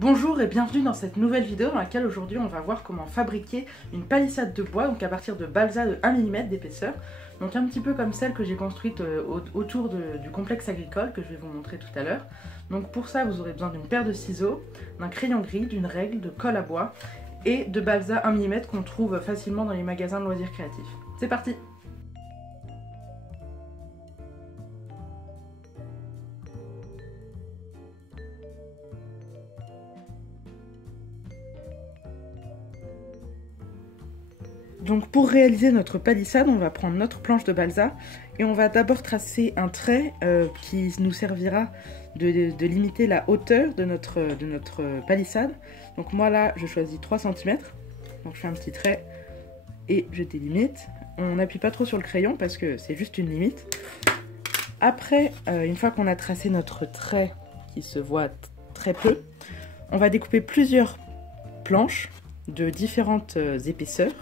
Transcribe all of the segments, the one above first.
Bonjour et bienvenue dans cette nouvelle vidéo dans laquelle aujourd'hui on va voir comment fabriquer une palissade de bois, donc à partir de balsa de 1 mm d'épaisseur, donc un petit peu comme celle que j'ai construite autour du complexe agricole que je vais vous montrer tout à l'heure. Donc pour ça vous aurez besoin d'une paire de ciseaux, d'un crayon gris, d'une règle, de colle à bois et de balsa 1 mm qu'on trouve facilement dans les magasins de loisirs créatifs. C'est parti! Donc pour réaliser notre palissade, on va prendre notre planche de balsa et on va d'abord tracer un trait qui nous servira de limiter la hauteur de notre palissade. Donc moi là, je choisis 3 cm, donc je fais un petit trait et je délimite. On n'appuie pas trop sur le crayon parce que c'est juste une limite. Après, une fois qu'on a tracé notre trait qui se voit très peu, on va découper plusieurs planches de différentes épaisseurs.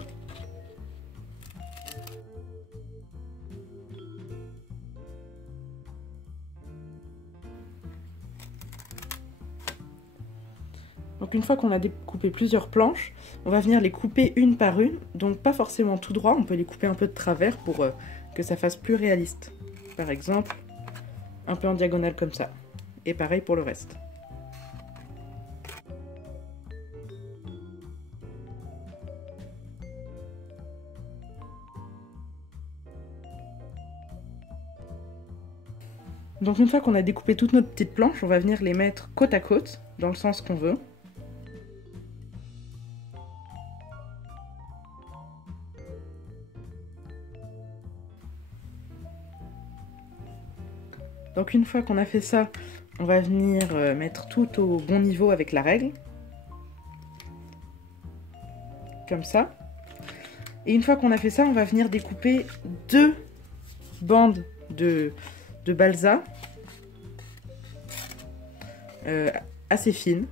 Donc une fois qu'on a découpé plusieurs planches, on va venir les couper une par une, donc pas forcément tout droit, on peut les couper un peu de travers pour que ça fasse plus réaliste. Par exemple, un peu en diagonale comme ça. Et pareil pour le reste. Donc une fois qu'on a découpé toutes nos petites planches, on va venir les mettre côte à côte, dans le sens qu'on veut. Donc une fois qu'on a fait ça, on va venir mettre tout au bon niveau avec la règle. Comme ça. Et une fois qu'on a fait ça, on va venir découper 2 bandes de balsa assez fines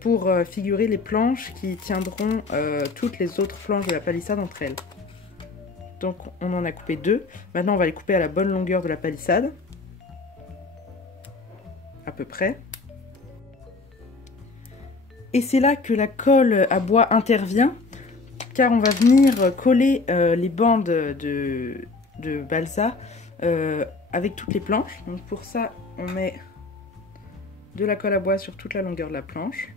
pour figurer les planches qui tiendront toutes les autres planches de la palissade entre elles. Donc on en a coupé 2. Maintenant on va les couper à la bonne longueur de la palissade. À peu près. Et c'est là que la colle à bois intervient, car on va venir coller les bandes de balsa avec toutes les planches. Donc pour ça on met de la colle à bois sur toute la longueur de la planche.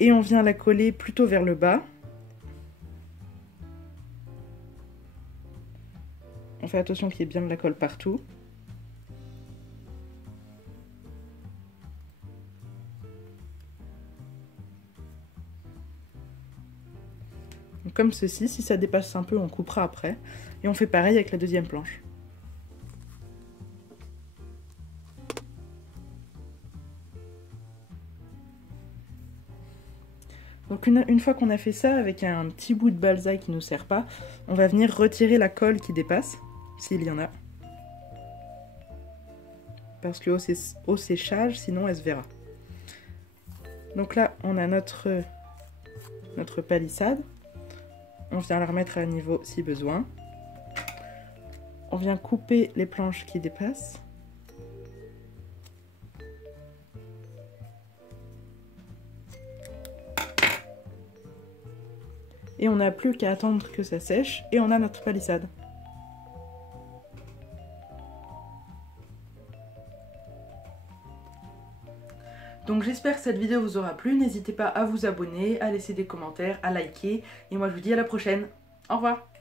Et on vient la coller plutôt vers le bas. On fait attention qu'il y ait bien de la colle partout. Donc comme ceci, si ça dépasse un peu, on coupera après. Et on fait pareil avec la deuxième planche. Donc une fois qu'on a fait ça, avec un petit bout de balsa qui ne nous sert pas, on va venir retirer la colle qui dépasse, s'il y en a. Parce que au séchage, sinon elle se verra. Donc là, on a notre palissade. On vient la remettre à niveau si besoin. On vient couper les planches qui dépassent. Et on n'a plus qu'à attendre que ça sèche et on a notre palissade. Donc j'espère que cette vidéo vous aura plu, n'hésitez pas à vous abonner, à laisser des commentaires, à liker, et moi je vous dis à la prochaine. Au revoir!